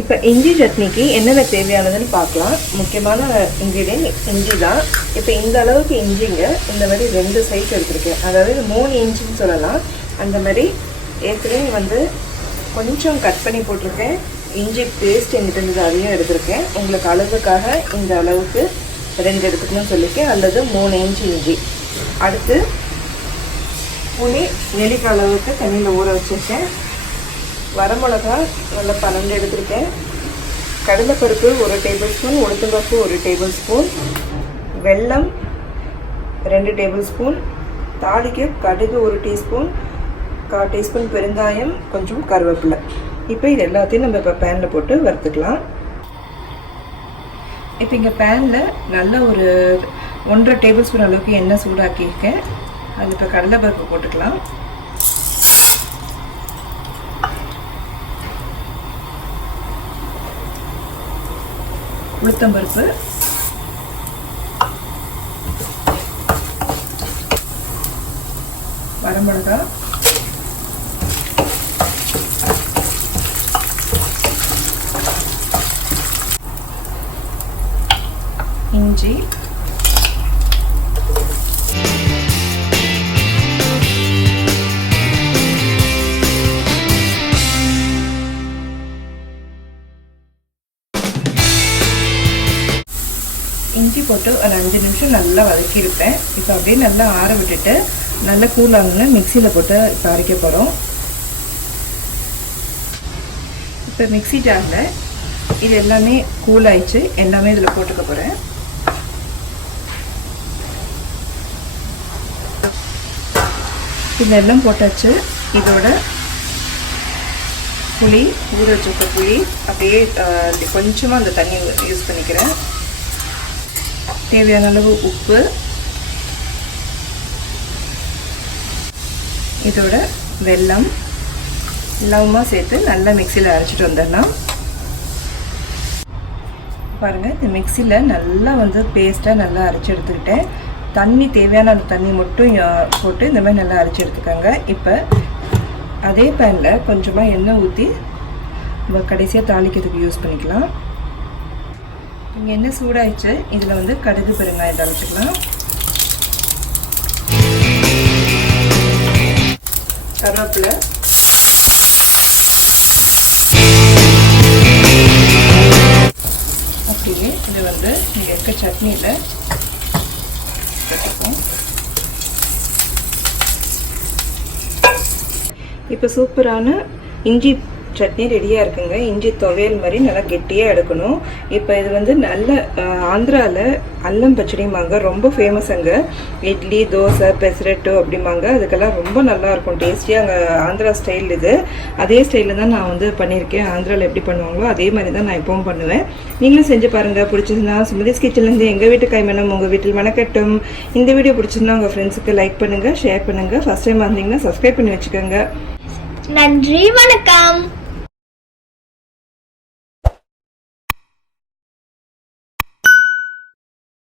இப்போ இஞ்சி சட்னிக்கு என்னென்ன தேவையானதுன்னு பார்க்கலாம். முக்கியமான இன்க்ரீடியன்ட் இஞ்சி தான். இப்போ இந்த அளவுக்கு இஞ்சிங்க இந்த மாதிரி 2 சைஸ் எடுத்துருக்கேன். அதாவது 3 இன்ச்சுன்னு சொல்லலாம். அந்த மாதிரி ஏற்கனவே கொஞ்சம் கட் பண்ணி போட்டிருக்கேன். இஞ்சி பேஸ்ட் எங்கிட்ட இருந்தது அதையும் எடுத்திருக்கேன். உங்களுக்கு அளவுக்காக இந்த அளவுக்கு 2 எடுத்துக்கணும்னு சொல்லியிருக்கேன், அல்லது 3 இன்ச்சு இஞ்சி. அடுத்து புளி நெல்லிக்காய் அளவுக்கு தண்ணியில் ஊற வச்சுருக்கேன். வரமிளகா நல்லா 12 எடுத்திருக்கேன். கடலைப்பருப்பு 1 டேபிள் ஸ்பூன், உளுத்தம்பருப்பு 1 டேபிள் ஸ்பூன், வெல்லம் 2 டேபிள் ஸ்பூன், தாளிக்கு கடுகு 1 டீஸ்பூன், 1/4 டீஸ்பூன் பெருங்காயம், கொஞ்சம் கருவேப்பிலை. இப்போ இது எல்லாத்தையும் நம்ம இப்போ பேனில் போட்டு வறுத்துக்கலாம். இப்போ இங்கே பேனில் நல்ல ஒரு 1.5 டேபிள் ஸ்பூன் அளவுக்கு எண்ணெய் சூடாக்கியிருக்கேன். அதில் இப்போ கடலைப்பருப்பு போட்டுக்கலாம். உளுத்தம்பருப்பு, வரமிளகா, இஞ்சி, இஞ்சி போட்டு ஒரு 5 நிமிஷம் நல்லா வதக்கியிருப்பேன். இப்போ அப்படியே நல்லா ஆற விட்டுட்டு நல்லா கூலாகுங்க மிக்சியில் போட்டு இப்போ அரைக்க போகிறோம். இப்போ மிக்சி ஜாரில் இது எல்லாமே கூல் ஆயிடுச்சு. எல்லாமே இதில் போட்டுக்க போகிறேன். இதெல்லாம் போட்டாச்சு. இதோட புளி ஊற வச்சுருக்க புளி அப்படியே கொஞ்சமாக அந்த தண்ணி யூஸ் பண்ணிக்கிறேன். தேவையான அளவு உப்பு, இதோட வெல்லம் லவமாக சேர்த்து நல்லா மிக்சியில் அரைச்சிட்டு வந்துடலாம். பாருங்கள், இந்த மிக்சியில் நல்லா பேஸ்ட்டாக நல்லா அரைச்சி எடுத்துக்கிட்டேன். தண்ணி தேவையான அந்த தண்ணி மட்டும் போட்டு இந்த மாதிரி நல்லா அரைச்சி எடுத்துக்கோங்க. இப்போ அதே பேனில் கொஞ்சமாக எண்ணெய் ஊற்றி நம்ம கடைசியாக தாளிக்கிறதுக்கு யூஸ் பண்ணிக்கலாம். இங்கே எண்ணெய் சூடாயிடுச்சு. இதில் கடுகு பெருங்காயம் தாளிச்சுக்கலாம். கருவேப்பிலை, அப்படியே இது இங்கே இருக்க சட்னியில் இப்போ சூப்பரான இஞ்சி சட்னி ரெடியாக இருக்குங்க. இஞ்சி துவையல் மாதிரி நல்லா கெட்டியாக எடுக்கணும். இப்போ இது நல்ல ஆந்திராவில் அல்லம் பச்சடிமாங்க, ரொம்ப ஃபேமஸ். அங்கே இட்லி, தோசை, பெசரட்டு அப்படிம்பாங்க. அதுக்கெல்லாம் ரொம்ப நல்லாயிருக்கும், டேஸ்டியாக. அங்கே ஆந்திரா ஸ்டைல் இது. அதே ஸ்டைலில் தான் நான் பண்ணியிருக்கேன். ஆந்திராவில் எப்படி பண்ணுவாங்களோ அதே மாதிரி தான் நான் எப்பவும் பண்ணுவேன். நீங்களும் செஞ்சு பாருங்கள். பிடிச்சதுன்னா சுமதிஸ் கிச்சன்லேருந்து எங்கள் வீட்டு கைமணம் உங்கள் வீட்டில் மணக்கட்டும். இந்த வீடியோ பிடிச்சதுன்னா உங்கள் ஃப்ரெண்ட்ஸுக்கு லைக் பண்ணுங்கள், ஷேர் பண்ணுங்கள். ஃபஸ்ட் டைம் வந்தீங்கன்னா சப்ஸ்கிரைப் பண்ணி வச்சுக்கோங்க. நன்றி, வணக்கம்.